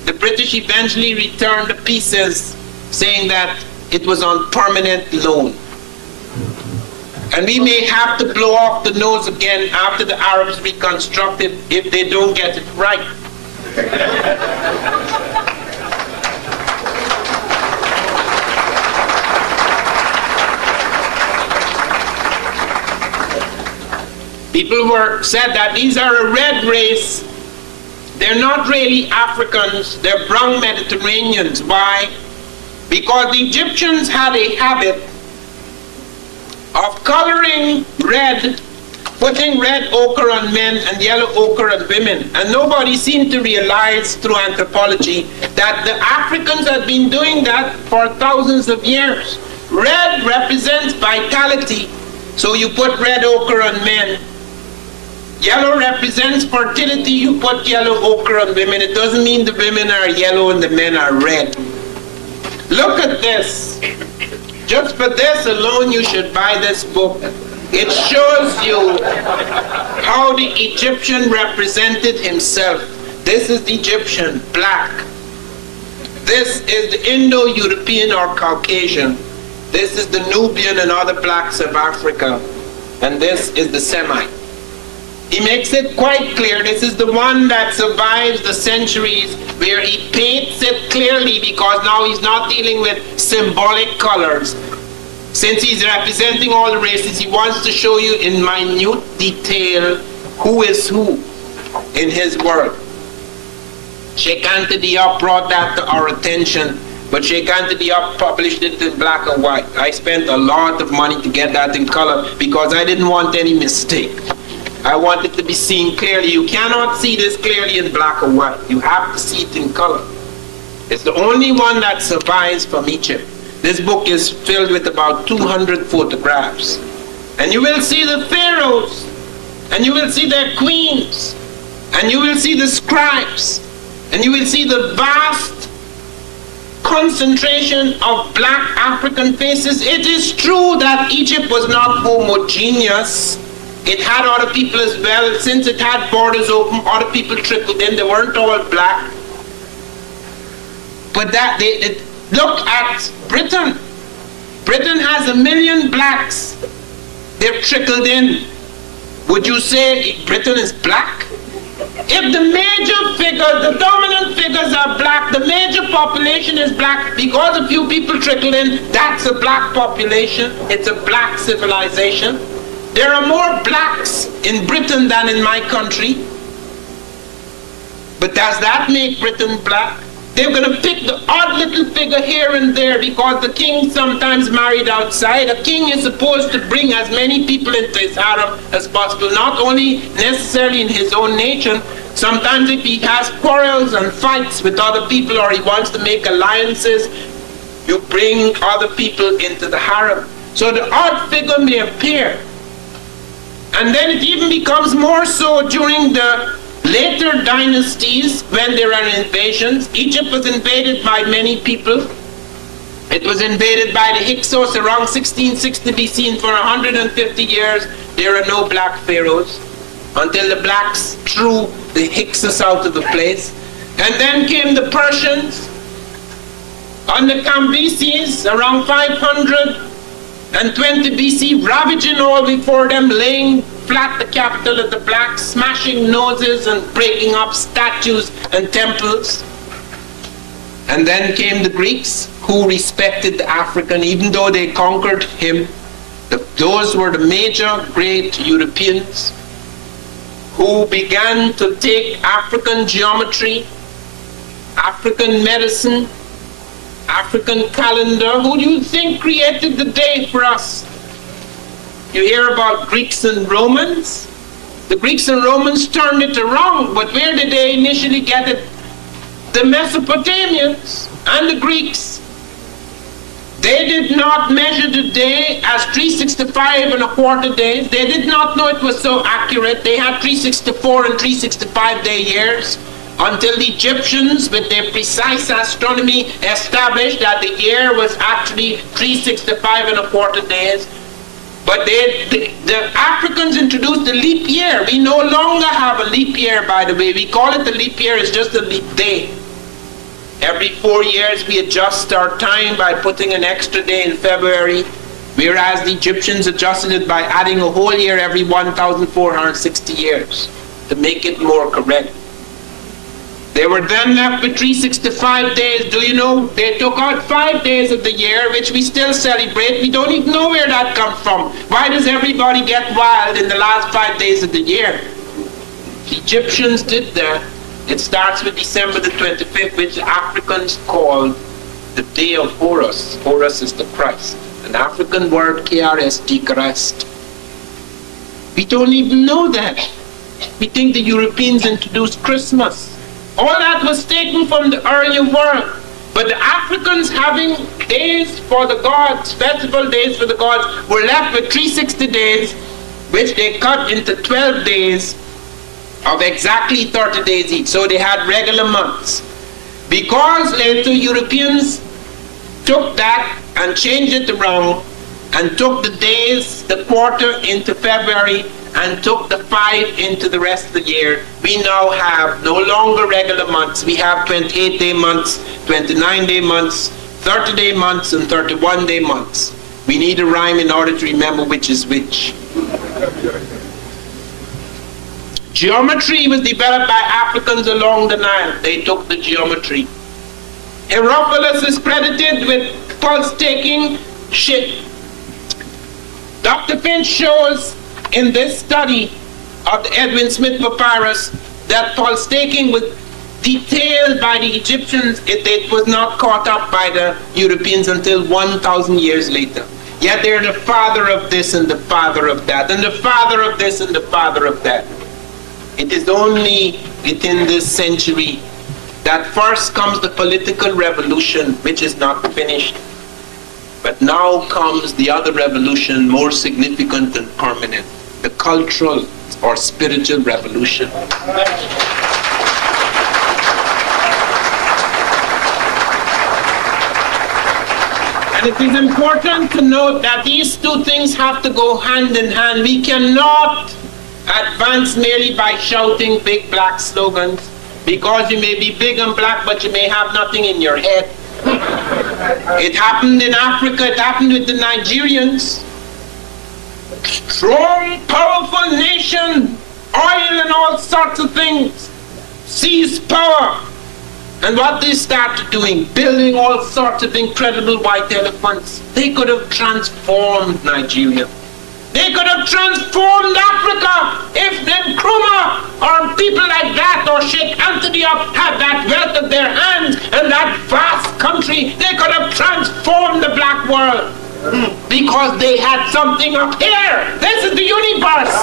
The British eventually returned the pieces, saying that it was on permanent loan. And we may have to blow off the nose again after the Arabs reconstruct it if they don't get it right. People said that these are a red race. They're not really Africans, they're brown Mediterraneans. Why? Because the Egyptians had a habit of coloring red, putting red ochre on men and yellow ochre on women. And nobody seemed to realize through anthropology that the Africans had been doing that for thousands of years. Red represents vitality, so you put red ochre on men. Yellow represents fertility, you put yellow ochre on women. It doesn't mean the women are yellow and the men are red. Look at this. Just for this alone, you should buy this book. It shows you how the Egyptian represented himself. This is the Egyptian, black. This is the Indo-European or Caucasian. This is the Nubian and other blacks of Africa. And this is the Semite. He makes it quite clear. This is the one that survives the centuries, where he paints it clearly, because now he's not dealing with symbolic colors. Since he's representing all the races, he wants to show you in minute detail who is who in his world. Sheikh Anta Diop brought that to our attention, but Sheikh Anta Diop published it in black and white. I spent a lot of money to get that in color because I didn't want any mistake. I want it to be seen clearly. You cannot see this clearly in black and white. You have to see it in color. It's the only one that survives from Egypt. This book is filled with about 200 photographs. And you will see the pharaohs, and you will see their queens, and you will see the scribes, and you will see the vast concentration of black African faces. It is true that Egypt was not homogeneous. It had other people as well. Since it had borders open, other people trickled in. They weren't all black. But look at Britain. Britain has 1 million blacks. They've trickled in. Would you say Britain is black? If the major figures, the dominant figures are black, the major population is black, because a few people trickle in, that's a black population. It's a black civilization. There are more blacks in Britain than in my country. But does that make Britain black? They're going to pick the odd little figure here and there because the king sometimes married outside. A king is supposed to bring as many people into his harem as possible, not only necessarily in his own nation. Sometimes if he has quarrels and fights with other people, or he wants to make alliances, you bring other people into the harem. So the odd figure may appear. And then it even becomes more so during the later dynasties when there are invasions. Egypt was invaded by many people. It was invaded by the Hyksos around 1660 BC, and for 150 years there are no black pharaohs until the blacks threw the Hyksos out of the place. And then came the Persians under Cambyses around 500 and 20 BC, ravaging all before them, laying flat the capital of the blacks, smashing noses and breaking up statues and temples. And then came the Greeks, who respected the African, even though they conquered him. Those were the major great Europeans who began to take African geometry, African medicine, African calendar. Who do you think created the day for us? You hear about Greeks and Romans. The Greeks and Romans turned it around, but where did they initially get it? The Mesopotamians and the Greeks. They did not measure the day as 365 and a quarter days. They did not know it was so accurate. They had 364 and 365 day years until the Egyptians, with their precise astronomy, established that the year was actually 365 and a quarter days. But the Africans introduced the leap year. We no longer have a leap year, by the way. We call it a leap year. It's just a leap day. Every 4 years we adjust our time by putting an extra day in February, whereas the Egyptians adjusted it by adding a whole year every 1,460 years to make it more correct. They were then left with 365 days. Do you know, they took out 5 days of the year, which we still celebrate. We don't even know where that comes from. Why does everybody get wild in the last 5 days of the year? The Egyptians did that. It starts with December the 25th, which Africans call the day of Horus. Horus is the Christ. An African word, KRST, Christ. We don't even know that. We think the Europeans introduced Christmas. All that was taken from the earlier world. But the Africans, having days for the gods, festival days for the gods, were left with 360 days, which they cut into 12 days of exactly 30 days each. So they had regular months. Because later Europeans took that and changed it around and took the days, the quarter into February, and took the 5 into the rest of the year, we now have no longer regular months. We have 28-day months, 29-day months, 30-day months, and 31-day months. We need a rhyme in order to remember which is which. Geometry was developed by Africans along the Nile. They took the geometry. Herophilus is credited with pulse-taking shit. Dr. Finch shows in this study of the Edwin Smith papyrus that pulse-taking was detailed by the Egyptians. It was not caught up by the Europeans until 1,000 years later. Yet they're the father of this and the father of that, and the father of this and the father of that. It is only within this century that first comes the political revolution, which is not finished. But now comes the other revolution, more significant and permanent, the cultural or spiritual revolution. And it is important to note that these two things have to go hand in hand. We cannot advance merely by shouting big black slogans, because you may be big and black, but you may have nothing in your head. It happened in Africa, it happened with the Nigerians. Strong, powerful nation, oil and all sorts of things, seized power. And what they started doing, building all sorts of incredible white elephants. They could have transformed Nigeria. They could have transformed Africa if Nkrumah or people like that or Sheikh Antioch had that wealth at their hands and that vast country. They could have transformed the black world because they had something up here. This is the universe.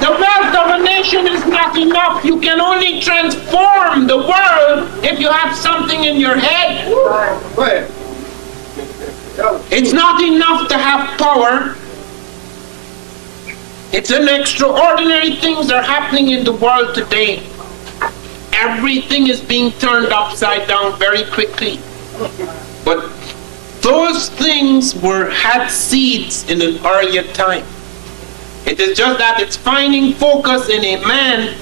The wealth of a nation is not enough. You can only transform the world if you have something in your head. It's not enough to have power. It's an extraordinary things are happening in the world today. Everything is being turned upside down very quickly. But those things had seeds in an earlier time. It is just that it's finding focus in a man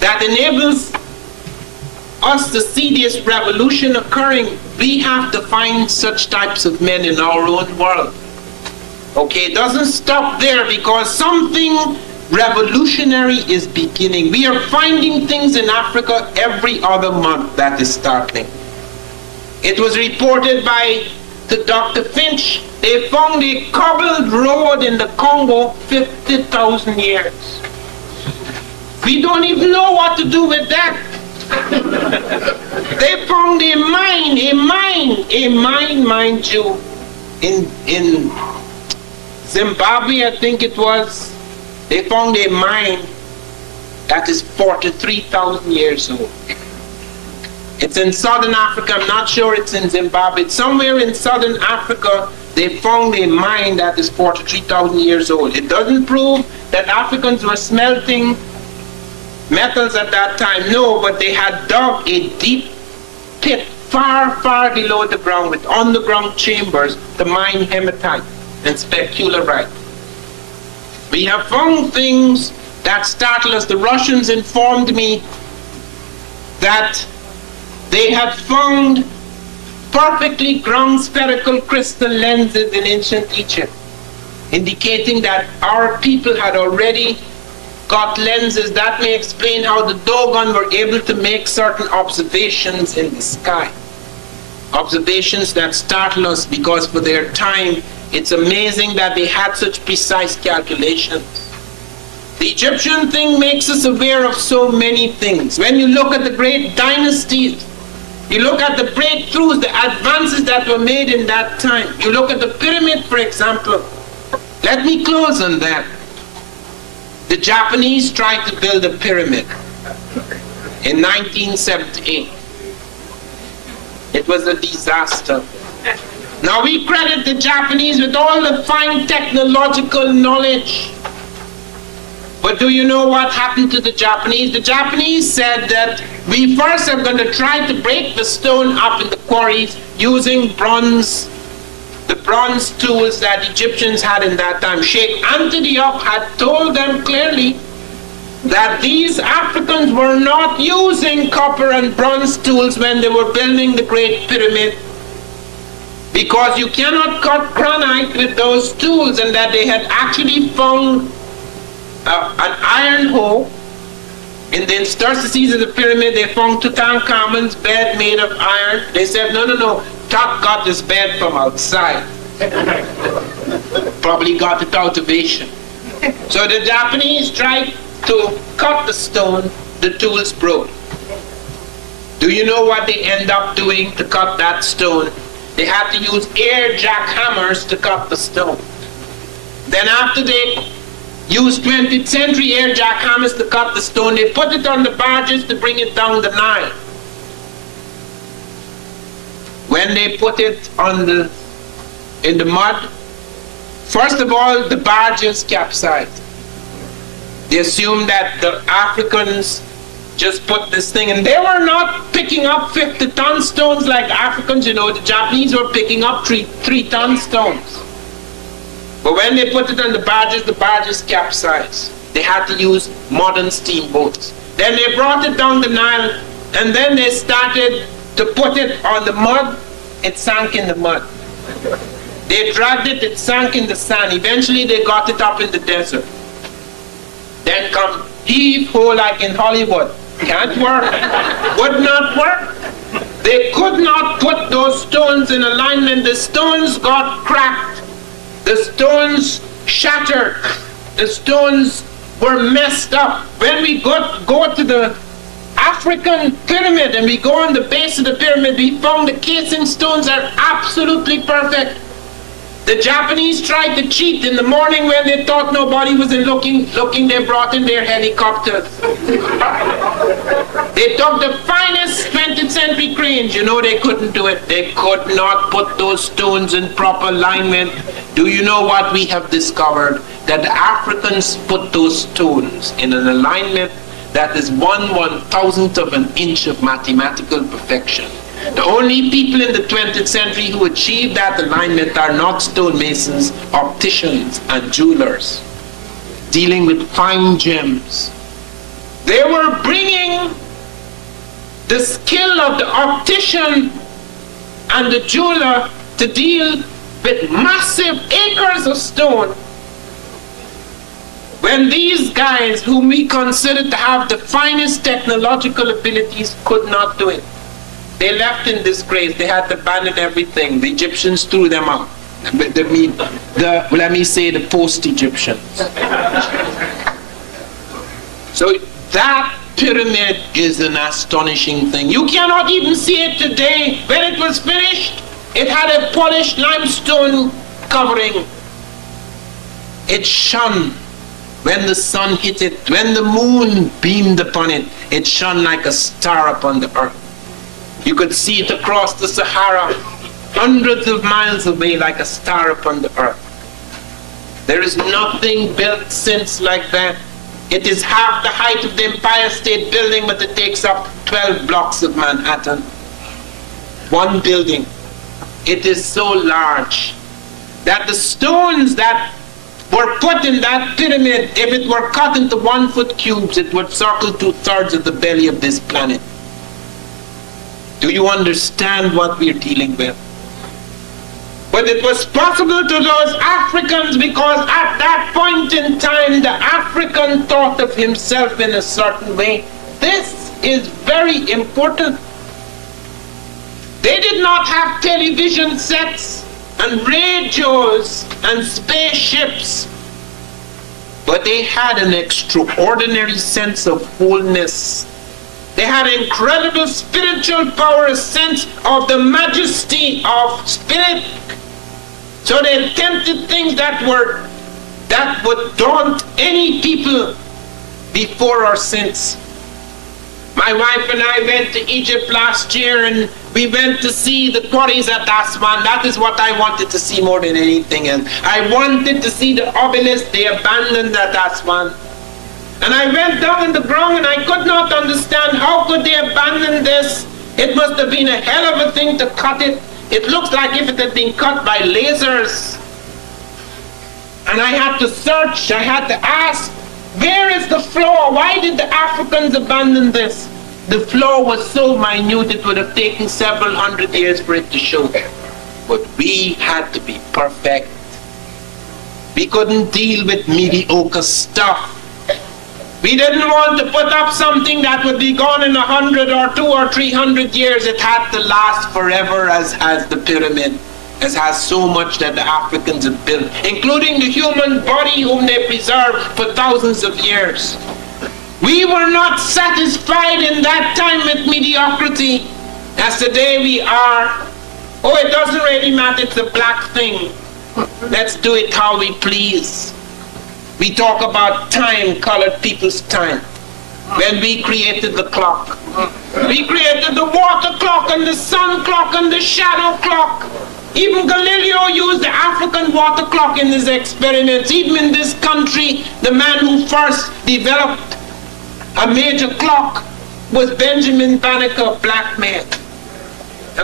that enables us to see this revolution occurring, we have to find such types of men in our own world. Okay, it doesn't stop there, because something revolutionary is beginning. We are finding things in Africa every other month that is startling. It was reported by the Dr. Finch, they found a cobbled road in the Congo 50,000 years. We don't even know what to do with that. They found a mine, mind you, in Zimbabwe, I think it was. They found a mine that is 43,000 years old. It's in southern Africa. I'm not sure it's in Zimbabwe. It's somewhere in southern Africa. They found a mine that is 43,000 years old. It doesn't prove that Africans were smelting metals at that time. No, but they had dug a deep pit far, far below the ground with underground chambers to mine hematite and specularite. We have found things that startle us. The Russians informed me that they had found perfectly ground spherical crystal lenses in ancient Egypt, indicating that our people had already got lenses. That may explain how the Dogon were able to make certain observations in the sky. Observations that startle us, because for their time, it's amazing that they had such precise calculations. The Egyptian thing makes us aware of so many things. When you look at the great dynasties, you look at the breakthroughs, the advances that were made in that time. You look at the pyramid, for example. Let me close on that. The Japanese tried to build a pyramid in 1978. It was a disaster. Now we credit the Japanese with all the fine technological knowledge. But do you know what happened to the Japanese? The Japanese said that we first are going to try to break the stone up in the quarries using bronze, the bronze tools that Egyptians had in that time. Sheikh Antioch had told them clearly that these Africans were not using copper and bronze tools when they were building the Great Pyramid, because you cannot cut granite with those tools, and that they had actually found an iron hoe. In the interstices of the pyramid, they found Tutankhamun's bed made of iron. They said, no, Tut got this bed from outside. Probably got it out of Asia. So the Japanese tried to cut the stone, the tools broke. Do you know what they end up doing to cut that stone? They had to use air jackhammers to cut the stone. Then after they used 20th century air jackhammers to cut the stone, they put it on the barges to bring it down the Nile. When they put it in the mud, first of all, the barges capsized. They assumed that the Africans just put this thing, and they were not picking up 50-ton stones like Africans, you know. The Japanese were picking up 3-ton stones. But when they put it on the barges capsized. They had to use modern steamboats. Then they brought it down the Nile, and then they started to put it on the mud. It sank in the mud. They dragged it, it sank in the sand. Eventually they got it up in the desert. Then come heave-ho like in Hollywood. Can't work. Would not work. They could not put those stones in alignment. The stones got cracked. The stones shattered. The stones were messed up. When we go to the African pyramid and we go on the base of the pyramid, we found the casing stones are absolutely perfect. The Japanese tried to cheat. In the morning when they thought nobody was looking, they brought in their helicopters. They took the finest 20th century cranes. You know they couldn't do it. They could not put those stones in proper alignment. Do you know what we have discovered? That the Africans put those stones in an alignment that is 1/1000th of an inch of mathematical perfection. The only people in the 20th century who achieved that alignment are not stonemasons, opticians, and jewelers, dealing with fine gems. They were bringing the skill of the optician and the jeweler to deal with massive acres of stone, when these guys whom we consider to have the finest technological abilities could not do it. They left in disgrace. They had to abandon everything. The Egyptians threw them out. Let me say the post-Egyptians. So that pyramid is an astonishing thing. You cannot even see it today. When it was finished, it had a polished limestone covering. It shone when the sun hit it, when the moon beamed upon it. It shone like a star upon the earth. You could see it across the Sahara, hundreds of miles away, like a star upon the earth. There is nothing built since like that. It is half the height of the Empire State Building, but it takes up 12 blocks of Manhattan. One building. It is so large that the stones that were put in that pyramid, if it were cut into 1 foot cubes, it would circle 2/3 of the belly of this planet. Do you understand what we're dealing with? But it was possible to those Africans because at that point in time, the African thought of himself in a certain way. This is very important. They did not have television sets and radios and spaceships, but they had an extraordinary sense of wholeness. They had incredible spiritual power, a sense of the majesty of spirit. So they attempted things that would daunt any people before or since. My wife and I went to Egypt last year, and we went to see the quarries at Aswan. That is what I wanted to see more than anything else. I wanted to see the obelisk they abandoned at Aswan. And I went down in the ground and I could not understand how could they abandon this. It must have been a hell of a thing to cut it. It looks like if it had been cut by lasers. And I had to search, I had to ask, where is the floor? Why did the Africans abandon this? The floor was so minute it would have taken several hundred years for it to show. But we had to be perfect. We couldn't deal with mediocre stuff. We didn't want to put up something that would be gone in 100 or 200 or 300 years. It had to last forever, as has the pyramid, as has so much that the Africans have built, including the human body whom they preserved for thousands of years. We were not satisfied in that time with mediocrity, as today we are. Oh, it doesn't really matter, it's a black thing. Let's do it how we please. We talk about time, colored people's time. When we created the clock. We created the water clock and the sun clock and the shadow clock. Even Galileo used the African water clock in his experiments. Even in this country, the man who first developed a major clock was Benjamin Banneker, black man.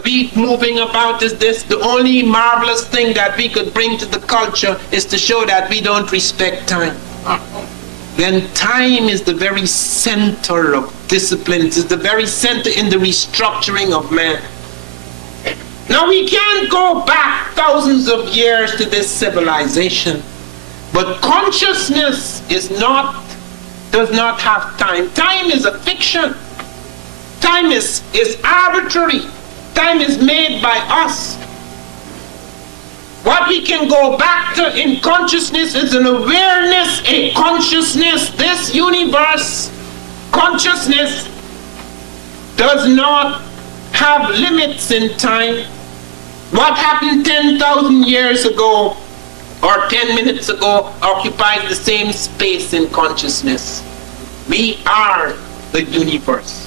We moving about is this. The only marvelous thing that we could bring to the culture is to show that we don't respect time. Then time is the very center of discipline. It is the very center in the restructuring of man. Now we can't go back thousands of years to this civilization, but consciousness does not have time. Time is a fiction. Time is arbitrary. Time is made by us. What we can go back to in consciousness is an awareness, a consciousness. This universe, consciousness, does not have limits in time. What happened 10,000 years ago or 10 minutes ago occupies the same space in consciousness. We are the universe.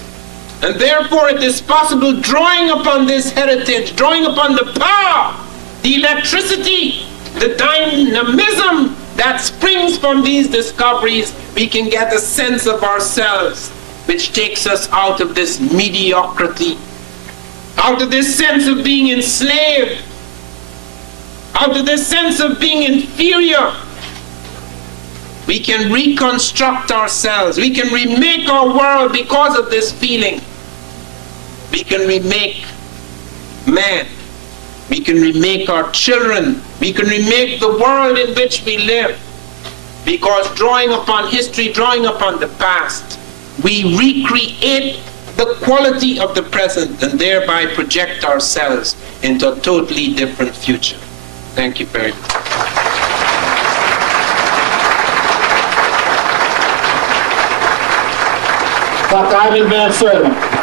And therefore it is possible, drawing upon this heritage, drawing upon the power, the electricity, the dynamism that springs from these discoveries, we can get a sense of ourselves, which takes us out of this mediocrity, out of this sense of being enslaved, out of this sense of being inferior. We can reconstruct ourselves. We can remake our world because of this feeling. we can remake man, we can remake our children, we can remake the world in which we live. Because drawing upon history, drawing upon the past, we recreate the quality of the present and thereby project ourselves into a totally different future. Thank you very much. Dr. Ivan Van Sertima.